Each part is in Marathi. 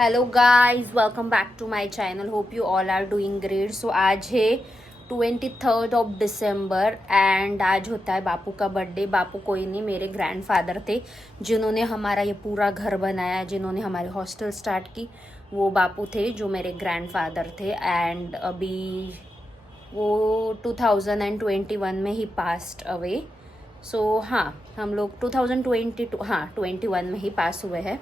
Hello guys, welcome back to my channel. Hope you all are doing great. So आज है 23 ऑफ दिसंबर एंड आज होता है बापू का बर्थडे। बापू कोई नहीं, मेरे ग्रैंडफादर थे जिन्होंने हमारा ये पूरा घर बनाया, जिन्होंने हमारी हॉस्टल स्टार्ट की। वो बापू थे जो मेरे ग्रैंडफादर थे एंड अभी वो 2021 में ही पास्ट अवे। सो हाँ, हम लोग 21 में ही पास हुए हैं।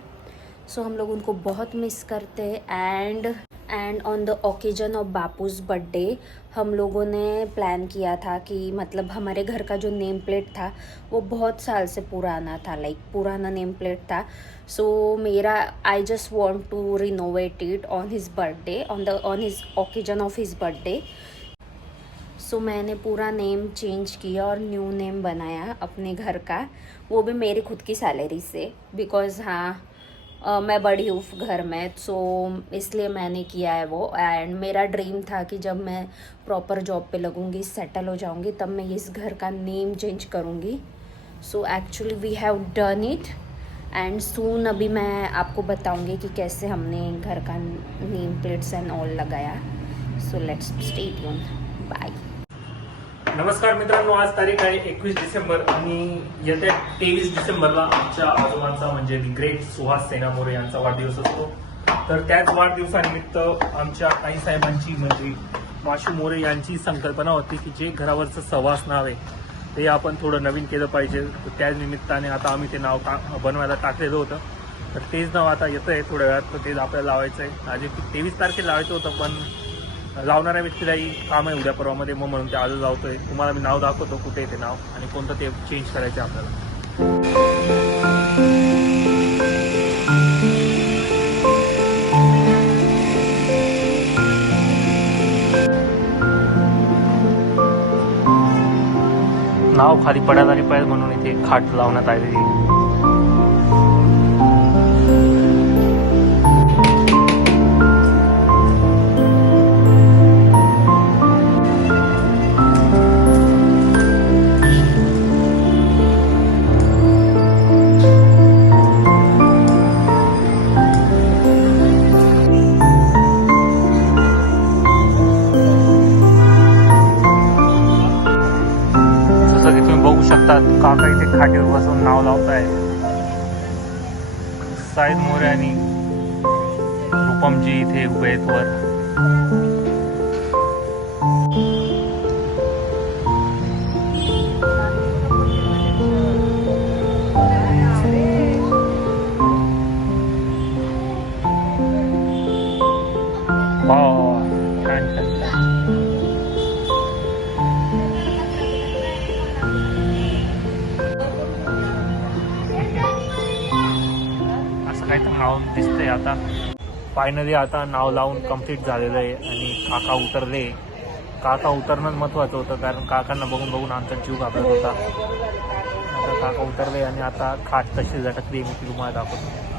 सो हम लोग उनको बहुत मिस करते हैं and on the occasion of Bapu's birthday हम लोगों ने प्लान किया था कि मतलब हमारे घर का जो नेम प्लेट था वो बहुत साल से पुराना था, लाइक पुराना नेम प्लेट था। सो मेरा I just want to renovate it on his birthday, on his occasion of his birthday. So मैंने पूरा नेम चेंज किया और न्यू नेम बनाया अपने घर का, वो भी मेरी खुद की सैलरी से, बिकॉज़ मैं बड़ी हूँ घर में, सो इसलिए मैंने किया है वो। एंड मेरा ड्रीम था कि जब मैं प्रॉपर जॉब पे लगूँगी, सेटल हो जाऊँगी, तब मैं इस घर का नेम चेंज करूँगी। So actually we have done it and soon अभी मैं आपको बताऊँगी कि कैसे हमने घर का नेम प्लेट्स एंड ऑल लगाया। So let's stay tuned, bye. नमस्कार मित्रांनो, आज तारीख आहे 21 डिसेंबर आणि येत्या 23 डिसेंबरला आमच्या आजोबांचा म्हणजे दी ग्रेट सुहास सेना मोरे यांचा वाढदिवस असतो। तर त्याच वाढदिवसानिमित्त आमच्या आईसाहेबांची म्हणजे माशू मोरे यांची संकल्पना होती की जे घरावरचं सहवास नाव आहे ते आपण थोडं नवीन केलं पाहिजे। तर त्याच निमित्ताने आता आम्ही ते नाव बनवायला टाकलेलं होतं। तर तेच नाव आता येतं आहे थोड्या वेळात, तर तेच आपल्याला लावायचं आहे। आज 23 तारखेला लावायचं होतं, पण लावणाऱ्या व्यक्तीलाही काम आहे उद्या परवामध्ये, मग म्हणून ते आज लावतोय। तुम्हाला मी नाव दाखवतो कुठे आहे ते नाव आणि कोणतं ते चेंज करायचं आपल्याला। नाव खाली पडायला नाही पाहिजे म्हणून इथे खाट लावण्यात आलेली आहे। बघू शकता काका इथे खाटीवर बसून नाव लावताय। साईद मोरे आणि रूपमजी इथे उभे आहेत वर। काही तर नाव दिसतंय आता। फायनली आता नाव लावून कंप्लीट झालेलं आहे आणि काका उतरले। काका उतरणं महत्त्वाचं होतं, कारण काकांना बघून बघून आमचा जीव घाबरत होता। आता काका उतरले आणि आता खाट तशी झटकली, मी ती तुम्हाला दाखवतो।